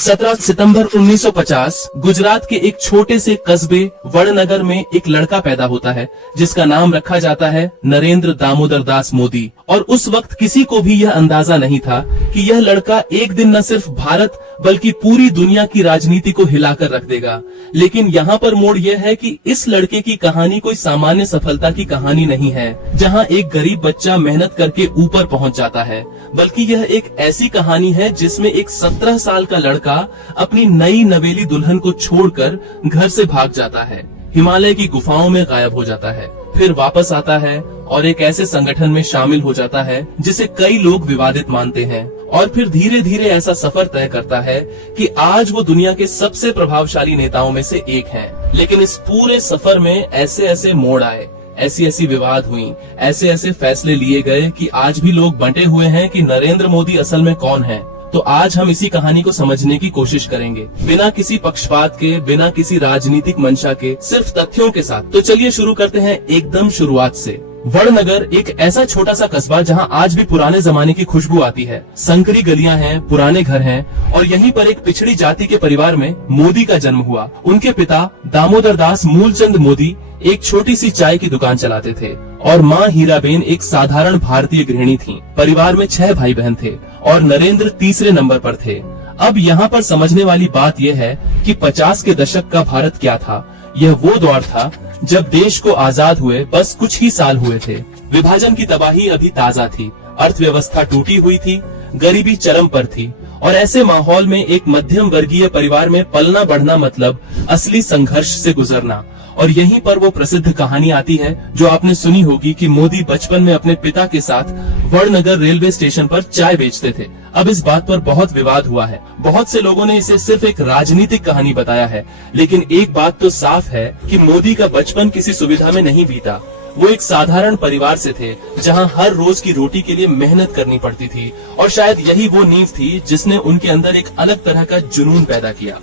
17 सितंबर 1950 गुजरात के एक छोटे से कस्बे वडनगर में एक लड़का पैदा होता है जिसका नाम रखा जाता है नरेंद्र दामोदर दास मोदी। और उस वक्त किसी को भी यह अंदाजा नहीं था कि यह लड़का एक दिन न सिर्फ भारत बल्कि पूरी दुनिया की राजनीति को हिलाकर रख देगा। लेकिन यहाँ पर मोड़ यह है कि इस लड़के की कहानी कोई सामान्य सफलता की कहानी नहीं है जहाँ एक गरीब बच्चा मेहनत करके ऊपर पहुँच जाता है, बल्कि यह एक ऐसी कहानी है जिसमें एक 17 साल का लड़का अपनी नई नवेली दुल्हन को छोड़कर घर से भाग जाता है, हिमालय की गुफाओं में गायब हो जाता है, फिर वापस आता है और एक ऐसे संगठन में शामिल हो जाता है जिसे कई लोग विवादित मानते हैं, और फिर धीरे धीरे ऐसा सफर तय करता है कि आज वो दुनिया के सबसे प्रभावशाली नेताओं में से एक हैं। लेकिन इस पूरे सफर में ऐसे ऐसे मोड़ आए, ऐसी ऐसी विवाद हुई, ऐसे ऐसे फैसले लिए गए कि आज भी लोग बंटे हुए हैं कि नरेंद्र मोदी असल में कौन है। तो आज हम इसी कहानी को समझने की कोशिश करेंगे, बिना किसी पक्षपात के, बिना किसी राजनीतिक मंशा के, सिर्फ तथ्यों के साथ। तो चलिए शुरू करते हैं एकदम शुरुआत से। वडनगर एक ऐसा छोटा सा कस्बा जहां आज भी पुराने जमाने की खुशबू आती है। संकरी गलियां हैं, पुराने घर हैं, और यहीं पर एक पिछड़ी जाति के परिवार में मोदी का जन्म हुआ। उनके पिता दामोदर दास मूलचंद मोदी एक छोटी सी चाय की दुकान चलाते थे और माँ हीराबेन एक साधारण भारतीय गृहिणी थी। परिवार में 6 भाई बहन थे और नरेंद्र तीसरे नंबर पर थे। अब यहाँ पर समझने वाली बात यह है कि 50 के दशक का भारत क्या था। यह वो दौर था जब देश को आजाद हुए बस कुछ ही साल हुए थे। विभाजन की तबाही अभी ताजा थी, अर्थव्यवस्था टूटी हुई थी, गरीबी चरम पर थी, और ऐसे माहौल में एक मध्यम वर्गीय परिवार में पलना बढ़ना मतलब असली संघर्ष से गुजरना। और यहीं पर वो प्रसिद्ध कहानी आती है जो आपने सुनी होगी कि मोदी बचपन में अपने पिता के साथ वडनगर रेलवे स्टेशन पर चाय बेचते थे। अब इस बात पर बहुत विवाद हुआ है। बहुत से लोगों ने इसे सिर्फ एक राजनीतिक कहानी बताया है, लेकिन एक बात तो साफ है कि मोदी का बचपन किसी सुविधा में नहीं बीता। वो एक साधारण परिवार से थे जहां हर रोज की रोटी के लिए मेहनत करनी पड़ती थी, और शायद यही वो नींव थी जिसने उनके अंदर एक अलग तरह का जुनून पैदा किया।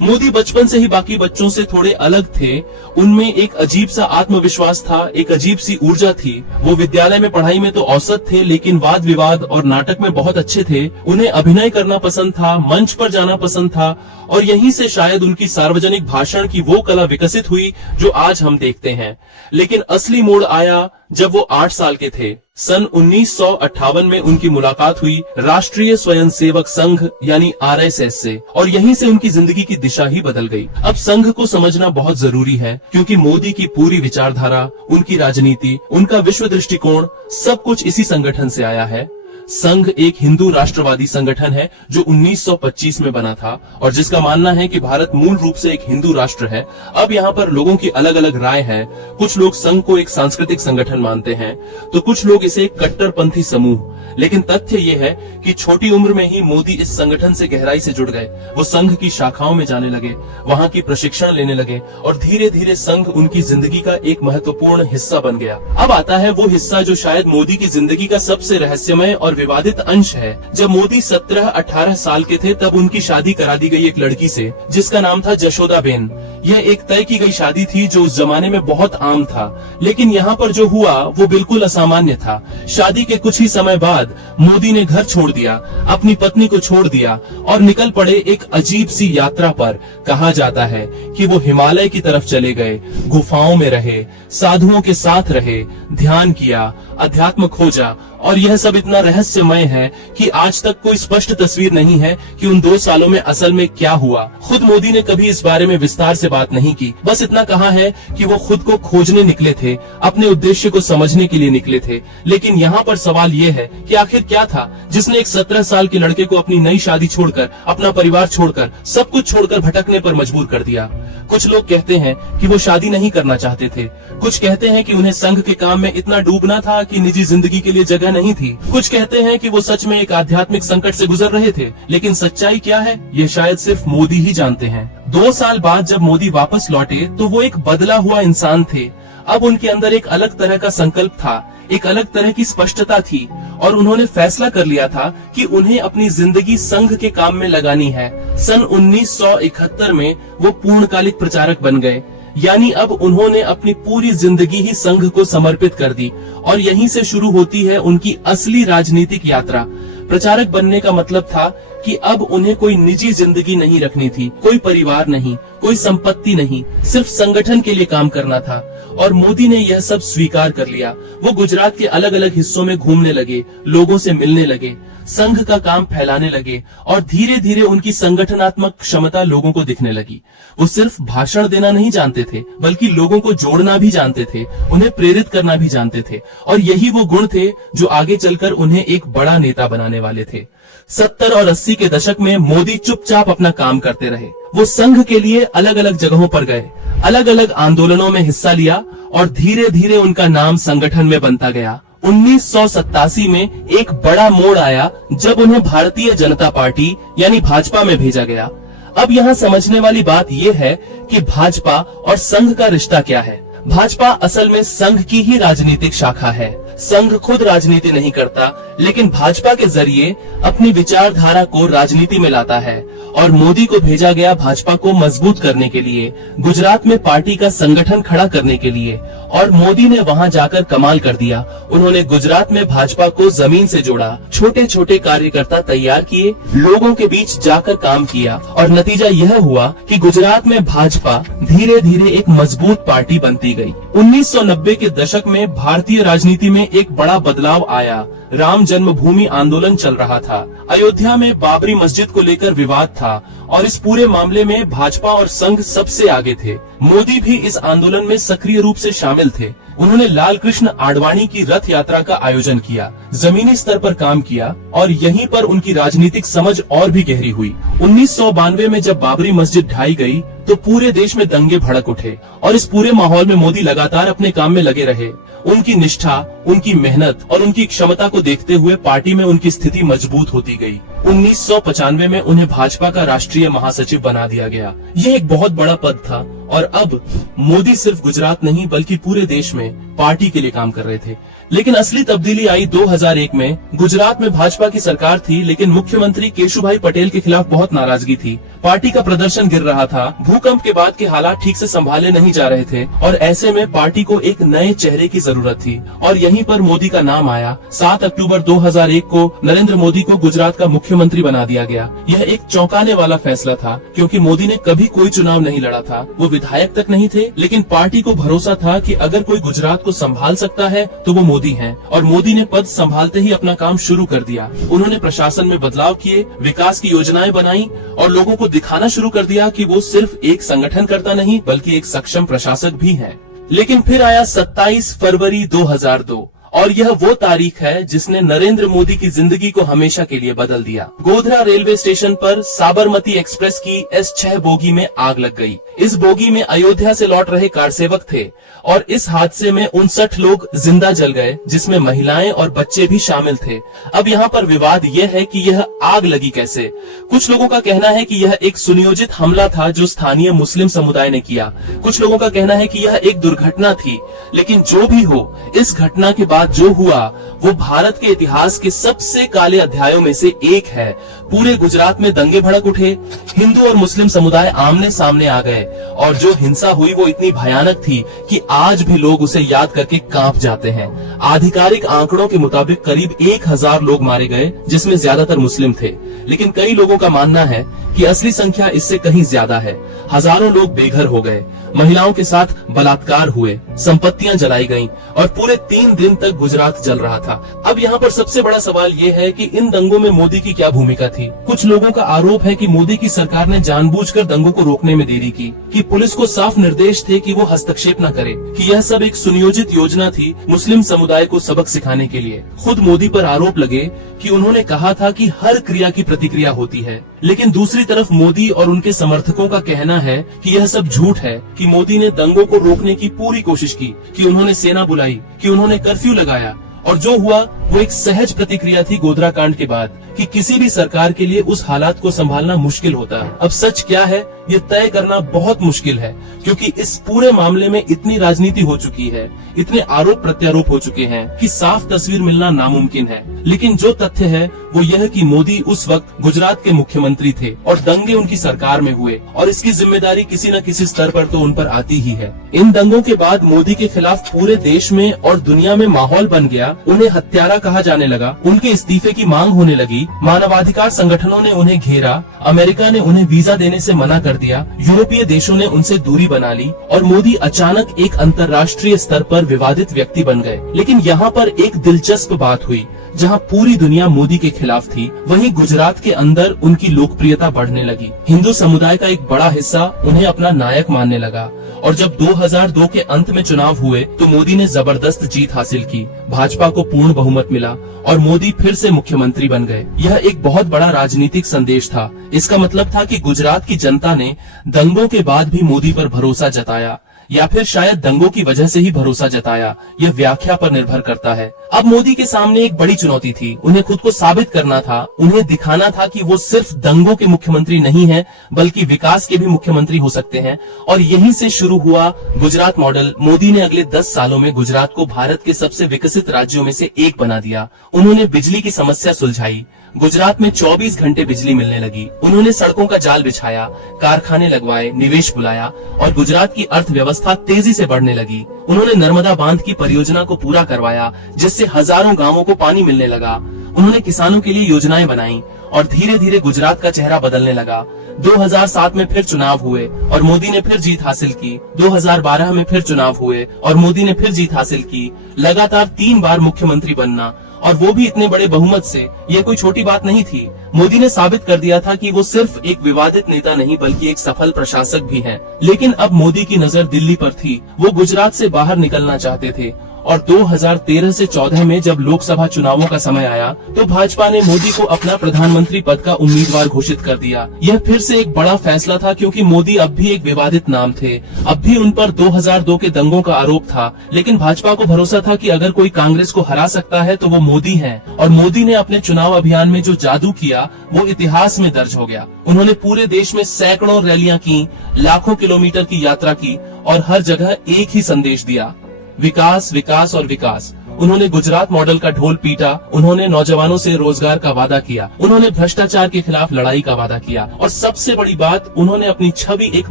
मोदी बचपन से ही बाकी बच्चों से थोड़े अलग थे। उनमें एक अजीब सा आत्मविश्वास था, एक अजीब सी ऊर्जा थी। वो विद्यालय में पढ़ाई में तो औसत थे, लेकिन वाद विवाद और नाटक में बहुत अच्छे थे। उन्हें अभिनय करना पसंद था, मंच पर जाना पसंद था, और यहीं से शायद उनकी सार्वजनिक भाषण की वो कला विकसित हुई जो आज हम देखते हैं। लेकिन असली मोड़ आया जब वो 8 साल के थे। सन 1958 में उनकी मुलाकात हुई राष्ट्रीय स्वयंसेवक संघ यानी RSS से, और यहीं से उनकी जिंदगी की दिशा ही बदल गई। अब संघ को समझना बहुत जरूरी है, क्योंकि मोदी की पूरी विचारधारा, उनकी राजनीति, उनका विश्व दृष्टिकोण, सब कुछ इसी संगठन से आया है। संघ एक हिंदू राष्ट्रवादी संगठन है जो 1925 में बना था, और जिसका मानना है कि भारत मूल रूप से एक हिंदू राष्ट्र है। अब यहाँ पर लोगों की अलग अलग राय है। कुछ लोग संघ को एक सांस्कृतिक संगठन मानते हैं, तो कुछ लोग इसे एक कट्टरपंथी समूह। लेकिन तथ्य ये है कि छोटी उम्र में ही मोदी इस संगठन से गहराई से जुड़ गए। वो संघ की शाखाओं में जाने लगे, वहाँ की प्रशिक्षण लेने लगे, और धीरे धीरे संघ उनकी जिंदगी का एक महत्वपूर्ण हिस्सा बन गया। अब आता है वो हिस्सा जो शायद मोदी की जिंदगी का सबसे रहस्यमय और विवादित अंश है। जब मोदी 17-18 साल के थे तब उनकी शादी करा दी गई एक लड़की से जिसका नाम था जशोदाबेन। यह एक तय की गई शादी थी जो उस जमाने में बहुत आम था, लेकिन यहाँ पर जो हुआ वो बिल्कुल असामान्य था। शादी के कुछ ही समय बाद मोदी ने घर छोड़ दिया, अपनी पत्नी को छोड़ दिया, और निकल पड़े एक अजीब सी यात्रा पर। कहा जाता है कि वो हिमालय की तरफ चले गए, गुफाओं में रहे, साधुओं के साथ रहे, ध्यान किया, अध्यात्म खोजा, और यह सब इतना रहस्यमय है कि आज तक कोई स्पष्ट तस्वीर नहीं है कि उन 2 सालों में असल में क्या हुआ। खुद मोदी ने कभी इस बारे में विस्तार से बात नहीं की, बस इतना कहा है कि वो खुद को खोजने निकले थे, अपने उद्देश्य को समझने के लिए निकले थे। लेकिन यहाँ पर सवाल ये है कि आखिर क्या था जिसने एक 17 साल के लड़के को अपनी नई शादी छोड़कर, अपना परिवार छोड़कर, सब कुछ छोड़कर भटकने पर मजबूर कर दिया। कुछ लोग कहते हैं कि वो शादी नहीं करना चाहते थे, कुछ कहते हैं कि उन्हें संघ के काम में इतना डूबना था कि निजी जिंदगी के लिए जगह नहीं थी, कुछ कहते हैं कि वो सच में एक आध्यात्मिक संकट से गुजर रहे थे। लेकिन सच्चाई क्या है ये शायद सिर्फ मोदी ही जानते हैं। 2 साल बाद जब मोदी वापस लौटे तो वो एक बदला हुआ इंसान थे। अब उनके अंदर एक अलग तरह का संकल्प था, एक अलग तरह की स्पष्टता थी, और उन्होंने फैसला कर लिया था कि उन्हें अपनी जिंदगी संघ के काम में लगानी है। सन 1971 में वो पूर्णकालिक प्रचारक बन गए, यानी अब उन्होंने अपनी पूरी जिंदगी ही संघ को समर्पित कर दी, और यहीं से शुरू होती है उनकी असली राजनीतिक यात्रा। प्रचारक बनने का मतलब था कि अब उन्हें कोई निजी जिंदगी नहीं रखनी थी, कोई परिवार नहीं, कोई संपत्ति नहीं, सिर्फ संगठन के लिए काम करना था। और मोदी ने यह सब स्वीकार कर लिया। वो गुजरात के अलग अलग हिस्सों में घूमने लगे, लोगों से मिलने लगे, संघ का काम फैलाने लगे और धीरे धीरे उनकी संगठनात्मक क्षमता लोगों को दिखने लगी। वो सिर्फ भाषण देना नहीं जानते थे, बल्कि लोगों को जोड़ना भी जानते थे, उन्हें प्रेरित करना भी जानते थे। और यही वो गुण थे जो आगे चलकर उन्हें एक बड़ा नेता बनाने वाले थे। 70 और 80 के दशक में मोदी चुपचाप अपना काम करते रहे। वो संघ के लिए अलग अलग जगहों पर गए, अलग अलग आंदोलनों में हिस्सा लिया और धीरे धीरे उनका नाम संगठन में बनता गया। 1987 में एक बड़ा मोड़ आया जब उन्हें भारतीय जनता पार्टी यानी भाजपा में भेजा गया। अब यहाँ समझने वाली बात यह है कि भाजपा और संघ का रिश्ता क्या है। भाजपा असल में संघ की ही राजनीतिक शाखा है। संघ खुद राजनीति नहीं करता, लेकिन भाजपा के जरिए अपनी विचारधारा को राजनीति में लाता है। और मोदी को भेजा गया भाजपा को मजबूत करने के लिए, गुजरात में पार्टी का संगठन खड़ा करने के लिए। और मोदी ने वहां जाकर कमाल कर दिया। उन्होंने गुजरात में भाजपा को जमीन से जोड़ा, छोटे छोटे कार्यकर्ता तैयार किए, लोगों के बीच जाकर काम किया और नतीजा यह हुआ कि गुजरात में भाजपा धीरे धीरे एक मजबूत पार्टी बनती गई। 1990 के दशक में भारतीय राजनीति में एक बड़ा बदलाव आया। राम जन्मभूमि आंदोलन चल रहा था। अयोध्या में बाबरी मस्जिद को लेकर विवाद था और इस पूरे मामले में भाजपा और संघ सबसे आगे थे। मोदी भी इस आंदोलन में सक्रिय रूप से शामिल थे। उन्होंने लाल कृष्ण आडवाणी की रथ यात्रा का आयोजन किया, जमीनी स्तर पर काम किया और यहीं पर उनकी राजनीतिक समझ और भी गहरी हुई। 1992 में जब बाबरी मस्जिद ढाई गई तो पूरे देश में दंगे भड़क उठे और इस पूरे माहौल में मोदी लगातार अपने काम में लगे रहे। उनकी निष्ठा, उनकी मेहनत और उनकी क्षमता को देखते हुए पार्टी में उनकी स्थिति मजबूत होती गई। 1995 में उन्हें भाजपा का राष्ट्रीय महासचिव बना दिया गया। यह एक बहुत बड़ा पद था और अब मोदी सिर्फ गुजरात नहीं बल्कि पूरे देश में पार्टी के लिए काम कर रहे थे। लेकिन असली तब्दीली आई 2001 में। गुजरात में भाजपा की सरकार थी, लेकिन मुख्यमंत्री केशुभाई पटेल के खिलाफ बहुत नाराजगी थी। पार्टी का प्रदर्शन गिर रहा था, भूकंप के बाद के हालात ठीक से संभाले नहीं जा रहे थे और ऐसे में पार्टी को एक नए चेहरे की जरूरत थी और यहीं पर मोदी का नाम आया। 7 अक्टूबर 2001 को नरेंद्र मोदी को गुजरात का मुख्यमंत्री बना दिया गया। यह एक चौंकाने वाला फैसला था क्योंकि मोदी ने कभी कोई चुनाव नहीं लड़ा था, वो विधायक तक नहीं थे, लेकिन पार्टी को भरोसा था कि अगर कोई गुजरात को संभाल सकता है तो वो मोदी हैं। और मोदी ने पद संभालते ही अपना काम शुरू कर दिया। उन्होंने प्रशासन में बदलाव किए, विकास की योजनाएं बनाई और लोगों को दिखाना शुरू कर दिया कि वो सिर्फ एक संगठन करता नहीं बल्कि एक सक्षम प्रशासक भी है। लेकिन फिर आया 27 फरवरी 2002 और यह वो तारीख है जिसने नरेंद्र मोदी की जिंदगी को हमेशा के लिए बदल दिया। गोधरा रेलवे स्टेशन पर साबरमती एक्सप्रेस की S6 बोगी में आग लग गई। इस बोगी में अयोध्या से लौट रहे कारसेवक थे और इस हादसे में 59 लोग जिंदा जल गए, जिसमें महिलाएं और बच्चे भी शामिल थे। अब यहाँ पर विवाद यह है कि यह आग लगी कैसे। कुछ लोगों का कहना है कि यह एक सुनियोजित हमला था जो स्थानीय मुस्लिम समुदाय ने किया। कुछ लोगों का कहना है कि यह एक दुर्घटना थी। लेकिन जो भी हो, इस घटना के बाद जो हुआ वो भारत के इतिहास के सबसे काले अध्यायों में से एक है। पूरे गुजरात में दंगे भड़क उठे, हिंदू और मुस्लिम समुदाय आमने सामने आ गए और जो हिंसा हुई वो इतनी भयानक थी कि आज भी लोग उसे याद करके कांप जाते हैं। आधिकारिक आंकड़ों के मुताबिक करीब 1000 लोग मारे गए, जिसमें ज्यादातर मुस्लिम थे। लेकिन कई लोगों का मानना है कि असली संख्या इससे कहीं ज्यादा है। हजारों लोग बेघर हो गए, महिलाओं के साथ बलात्कार हुए, संपत्तियां जलाई गईं और पूरे 3 दिन तक गुजरात जल रहा था। अब यहाँ पर सबसे बड़ा सवाल ये है कि इन दंगों में मोदी की क्या भूमिका थी। कुछ लोगों का आरोप है कि मोदी की सरकार ने जानबूझकर दंगों को रोकने में देरी की, कि पुलिस को साफ निर्देश थे कि वो हस्तक्षेप न करे, कि यह सब एक सुनियोजित योजना थी मुस्लिम समुदाय को सबक सिखाने के लिए। खुद मोदी पर आरोप लगे कि उन्होंने कहा था कि हर क्रिया की प्रतिक्रिया होती है। लेकिन दूसरी तरफ मोदी और उनके समर्थकों का कहना है कि यह सब झूठ है, कि मोदी ने दंगों को रोकने की पूरी कोशिश की, कि उन्होंने सेना बुलाई, कि उन्होंने कर्फ्यू लगाया और जो हुआ वो एक सहज प्रतिक्रिया थी गोधरा कांड के बाद, कि किसी भी सरकार के लिए उस हालात को संभालना मुश्किल होता। अब सच क्या है ये तय करना बहुत मुश्किल है, क्योंकि इस पूरे मामले में इतनी राजनीति हो चुकी है, इतने आरोप प्रत्यारोप हो चुके हैं कि साफ तस्वीर मिलना नामुमकिन है। लेकिन जो तथ्य है वो यह कि मोदी उस वक्त गुजरात के मुख्यमंत्री थे और दंगे उनकी सरकार में हुए और इसकी जिम्मेदारी किसी न किसी स्तर पर तो उन पर आती ही है। इन दंगों के बाद मोदी के खिलाफ पूरे देश में और दुनिया में माहौल बन गया। उन्हें हत्यारा कहा जाने लगा, उनके इस्तीफे की मांग होने लगी, मानवाधिकार संगठनों ने उन्हें घेरा, अमेरिका ने उन्हें वीजा देने से मना कर दिया, यूरोपीय देशों ने उनसे दूरी बना ली और मोदी अचानक एक अंतर्राष्ट्रीय स्तर पर विवादित व्यक्ति बन गए। लेकिन यहाँ पर एक दिलचस्प बात हुई, जहाँ पूरी दुनिया मोदी के खिलाफ थी, वहीं गुजरात के अंदर उनकी लोकप्रियता बढ़ने लगी। हिंदू समुदाय का एक बड़ा हिस्सा उन्हें अपना नायक मानने लगा और जब 2002 के अंत में चुनाव हुए तो मोदी ने जबरदस्त जीत हासिल की, भाजपा को पूर्ण बहुमत मिला और मोदी फिर से मुख्यमंत्री बन गए। यह एक बहुत बड़ा राजनीतिक संदेश था। इसका मतलब था कि गुजरात की जनता ने दंगों के बाद भी मोदी पर भरोसा जताया, या फिर शायद दंगों की वजह से ही भरोसा जताया, यह व्याख्या पर निर्भर करता है। अब मोदी के सामने एक बड़ी चुनौती थी, उन्हें खुद को साबित करना था, उन्हें दिखाना था कि वो सिर्फ दंगों के मुख्यमंत्री नहीं हैं, बल्कि विकास के भी मुख्यमंत्री हो सकते हैं। और यहीं से शुरू हुआ गुजरात मॉडल। मोदी ने अगले 10 सालों में गुजरात को भारत के सबसे विकसित राज्यों में से एक बना दिया। उन्होंने बिजली की समस्या सुलझाई, गुजरात में 24 घंटे बिजली मिलने लगी। उन्होंने सड़कों का जाल बिछाया, कारखाने लगवाए, निवेश बुलाया और गुजरात की अर्थव्यवस्था तेजी से बढ़ने लगी। उन्होंने नर्मदा बांध की परियोजना को पूरा करवाया, जिससे हजारों गांवों को पानी मिलने लगा। उन्होंने किसानों के लिए योजनाएं बनाई और धीरे धीरे गुजरात का चेहरा बदलने लगा। 2007 में फिर चुनाव हुए और मोदी ने फिर जीत हासिल की। 2012 में फिर चुनाव हुए और मोदी ने फिर जीत हासिल की। लगातार 3 बार मुख्यमंत्री बनना, और वो भी इतने बड़े बहुमत से, ये कोई छोटी बात नहीं थी। मोदी ने साबित कर दिया था कि वो सिर्फ एक विवादित नेता नहीं बल्कि एक सफल प्रशासक भी हैं। लेकिन अब मोदी की नजर दिल्ली पर थी। वो गुजरात से बाहर निकलना चाहते थे और 2013 से 14 में जब लोकसभा चुनावों का समय आया तो भाजपा ने मोदी को अपना प्रधानमंत्री पद का उम्मीदवार घोषित कर दिया। यह फिर से एक बड़ा फैसला था, क्योंकि मोदी अब भी एक विवादित नाम थे। अब भी उन पर 2002 के दंगों का आरोप था, लेकिन भाजपा को भरोसा था कि अगर कोई कांग्रेस को हरा सकता है तो वो मोदी है। और मोदी ने अपने चुनाव अभियान में जो जादू किया वो इतिहास में दर्ज हो गया। उन्होंने पूरे देश में सैकड़ों रैलियां की, लाखों किलोमीटर की यात्रा की और हर जगह एक ही संदेश दिया, विकास, विकास और विकास। उन्होंने गुजरात मॉडल का ढोल पीटा, उन्होंने नौजवानों से रोजगार का वादा किया, उन्होंने भ्रष्टाचार के खिलाफ लड़ाई का वादा किया और सबसे बड़ी बात, उन्होंने अपनी छवि एक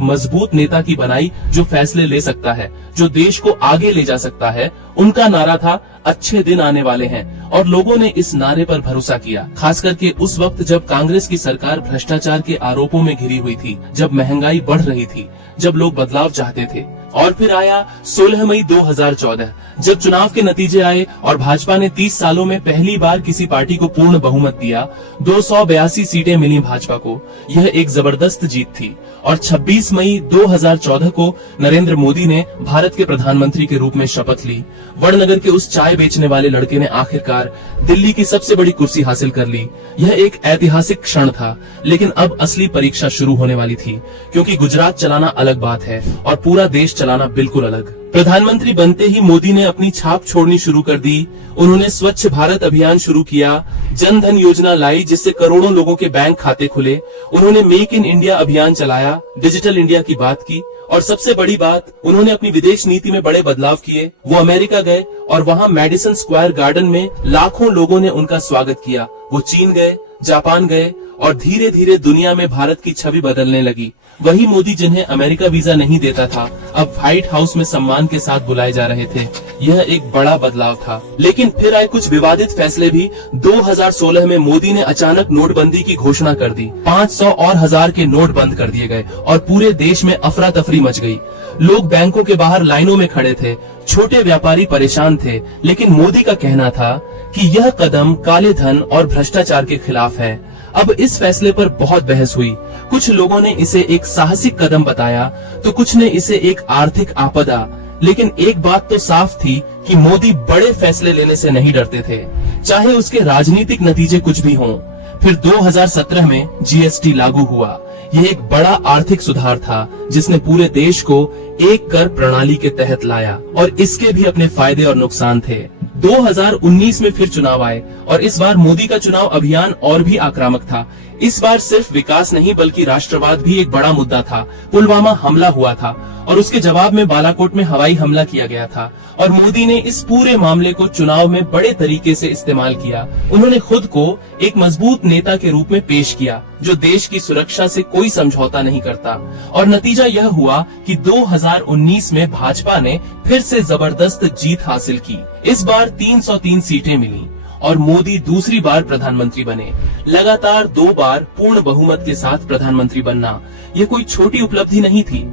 मजबूत नेता की बनाई जो फैसले ले सकता है, जो देश को आगे ले जा सकता है। उनका नारा था, अच्छे दिन आने वाले हैं, और लोगों ने इस नारे पर भरोसा किया। खास करके उस वक्त जब कांग्रेस की सरकार भ्रष्टाचार के आरोपों में घिरी हुई थी, जब महंगाई बढ़ रही थी, जब लोग बदलाव चाहते थे। और फिर आया 16 मई 2014, जब चुनाव के नतीजे आए और भाजपा ने 30 सालों में पहली बार किसी पार्टी को पूर्ण बहुमत दिया। 282 सीटें मिली भाजपा को। यह एक जबरदस्त जीत थी। और 26 मई 2014 को नरेंद्र मोदी ने भारत के प्रधानमंत्री के रूप में शपथ ली। वड़नगर के उस चाय बेचने वाले लड़के ने आखिरकार दिल्ली की सबसे बड़ी कुर्सी हासिल कर ली। यह एक ऐतिहासिक क्षण था, लेकिन अब असली परीक्षा शुरू होने वाली थी, क्योंकि गुजरात चलाना अलग बात है और पूरा देश चलाना बिल्कुल अलग। प्रधानमंत्री बनते ही मोदी ने अपनी छाप छोड़नी शुरू कर दी। उन्होंने स्वच्छ भारत अभियान शुरू किया, जन धन योजना लाई जिससे करोड़ों लोगों के बैंक खाते खुले। उन्होंने मेक इन इंडिया अभियान चलाया, डिजिटल इंडिया की बात की, और सबसे बड़ी बात, उन्होंने अपनी विदेश नीति में बड़े बदलाव किए। वो अमेरिका गए और वहाँ मैडिसन स्क्वायर गार्डन में लाखों लोगों ने उनका स्वागत किया। वो चीन गए, जापान गए और धीरे धीरे दुनिया में भारत की छवि बदलने लगी। वही मोदी जिन्हें अमेरिका वीजा नहीं देता था, अब व्हाइट हाउस में सम्मान के साथ बुलाए जा रहे थे। यह एक बड़ा बदलाव था। लेकिन फिर आए कुछ विवादित फैसले भी। 2016 में मोदी ने अचानक नोटबंदी की घोषणा कर दी। 500 और 1000 के नोट बंद कर दिए गए और पूरे देश में अफरा तफरी मच गई। लोग बैंकों के बाहर लाइनों में खड़े थे, छोटे व्यापारी परेशान थे। लेकिन मोदी का कहना था कि यह कदम काले धन और भ्रष्टाचार के खिलाफ है। अब इस फैसले पर बहुत बहस हुई। कुछ लोगों ने इसे एक साहसिक कदम बताया तो कुछ ने इसे एक आर्थिक आपदा। लेकिन एक बात तो साफ थी कि मोदी बड़े फैसले लेने से नहीं डरते थे, चाहे उसके राजनीतिक नतीजे कुछ भी हों। फिर 2017 में जीएसटी लागू हुआ। यह एक बड़ा आर्थिक सुधार था जिसने पूरे देश को एक कर प्रणाली के तहत लाया, और इसके भी अपने फायदे और नुकसान थे। 2019 में फिर चुनाव आए और इस बार मोदी का चुनाव अभियान और भी आक्रामक था। इस बार सिर्फ विकास नहीं बल्कि राष्ट्रवाद भी एक बड़ा मुद्दा था। पुलवामा हमला हुआ था और उसके जवाब में बालाकोट में हवाई हमला किया गया था, और मोदी ने इस पूरे मामले को चुनाव में बड़े तरीके से इस्तेमाल किया। उन्होंने खुद को एक मजबूत नेता के रूप में पेश किया जो देश की सुरक्षा से कोई समझौता नहीं करता। और नतीजा यह हुआ कि 2019 में भाजपा ने फिर से जबरदस्त जीत हासिल की। इस बार 303 सीटें मिली और मोदी दूसरी बार प्रधानमंत्री बने। लगातार 2 बार पूर्ण बहुमत के साथ प्रधानमंत्री बनना ये कोई छोटी उपलब्धि नहीं थी।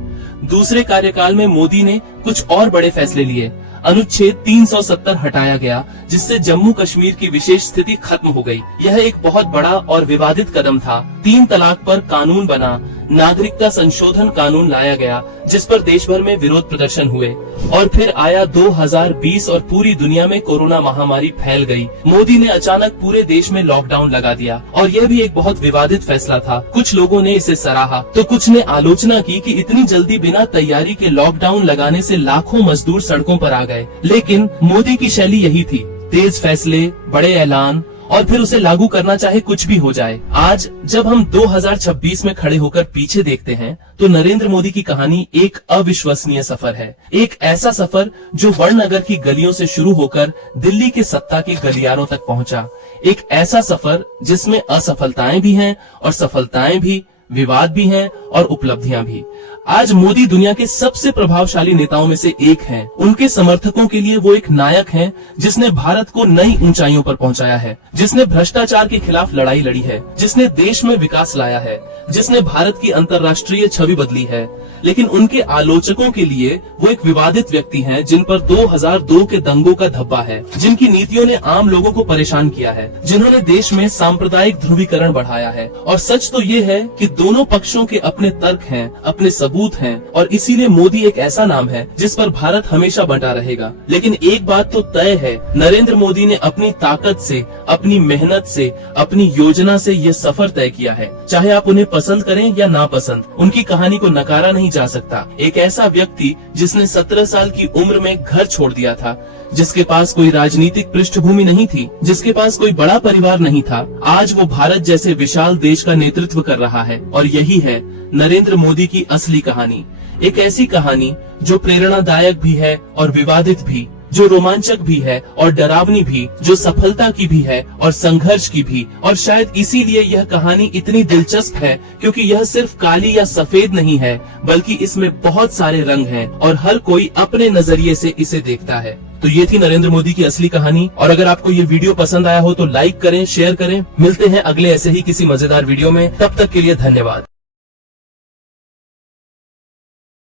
दूसरे कार्यकाल में मोदी ने कुछ और बड़े फैसले लिए। अनुच्छेद 370 हटाया गया, जिससे जम्मू कश्मीर की विशेष स्थिति खत्म हो गई। यह एक बहुत बड़ा और विवादित कदम था। 3 तलाक पर कानून बना, नागरिकता संशोधन कानून लाया गया, जिस पर देश भर में विरोध प्रदर्शन हुए। और फिर आया 2020 और पूरी दुनिया में कोरोना महामारी फैल गई। मोदी ने अचानक पूरे देश में लॉकडाउन लगा दिया और यह भी एक बहुत विवादित फैसला था। कुछ लोगों ने इसे सराहा तो कुछ ने आलोचना की कि इतनी जल्दी बिना तैयारी के लॉकडाउन लगाने से लाखों मजदूर सड़कों पर आ गए। लेकिन मोदी की शैली यही थी, तेज फैसले, बड़े ऐलान और फिर उसे लागू करना चाहे कुछ भी हो जाए। आज जब हम 2026 में खड़े होकर पीछे देखते हैं तो नरेंद्र मोदी की कहानी एक अविश्वसनीय सफर है। एक ऐसा सफर जो वड़नगर की गलियों से शुरू होकर दिल्ली के सत्ता के गलियारों तक पहुंचा। एक ऐसा सफर जिसमें असफलताएं भी हैं और सफलताएं भी, विवाद भी हैं और उपलब्धियां भी। आज मोदी दुनिया के सबसे प्रभावशाली नेताओं में से एक हैं। उनके समर्थकों के लिए वो एक नायक हैं, जिसने भारत को नई ऊंचाइयों पर पहुंचाया है, जिसने भ्रष्टाचार के खिलाफ लड़ाई लड़ी है, जिसने देश में विकास लाया है, जिसने भारत की अंतर्राष्ट्रीय छवि बदली है। लेकिन उनके आलोचकों के लिए वो एक विवादित व्यक्ति हैं, जिन पर 2002 के दंगों का धब्बा है, जिनकी नीतियों ने आम लोगों को परेशान किया है, जिन्होंने देश में सांप्रदायिक ध्रुवीकरण बढ़ाया है। और सच तो ये है कि दोनों पक्षों के अपने तर्क हैं, अपने सबूत हैं और इसीलिए मोदी एक ऐसा नाम है जिस पर भारत हमेशा बंटा रहेगा। लेकिन एक बात तो तय है, नरेंद्र मोदी ने अपनी ताकत से, अपनी मेहनत से, अपनी योजना से ये सफर तय किया है। चाहे आप उन्हें पसंद करें या ना पसंद, उनकी कहानी को नकारा नहीं जा सकता। एक ऐसा व्यक्ति जिसने 17 साल की उम्र में घर छोड़ दिया था, जिसके पास कोई राजनीतिक पृष्ठभूमि नहीं थी, जिसके पास कोई बड़ा परिवार नहीं था, आज वो भारत जैसे विशाल देश का नेतृत्व कर रहा है। और यही है नरेंद्र मोदी की असली कहानी। एक ऐसी कहानी जो प्रेरणादायक भी है और विवादित भी, जो रोमांचक भी है और डरावनी भी, जो सफलता की भी है और संघर्ष की भी। और शायद इसीलिए यह कहानी इतनी दिलचस्प है, क्योंकि यह सिर्फ काली या सफेद नहीं है, बल्कि इसमें बहुत सारे रंग हैं और हर कोई अपने नजरिए से इसे देखता है। तो ये थी नरेंद्र मोदी की असली कहानी। और अगर आपको ये वीडियो पसंद आया हो तो लाइक करें, शेयर करें। मिलते हैं अगले ऐसे ही किसी मजेदार वीडियो में। तब तक के लिए धन्यवाद।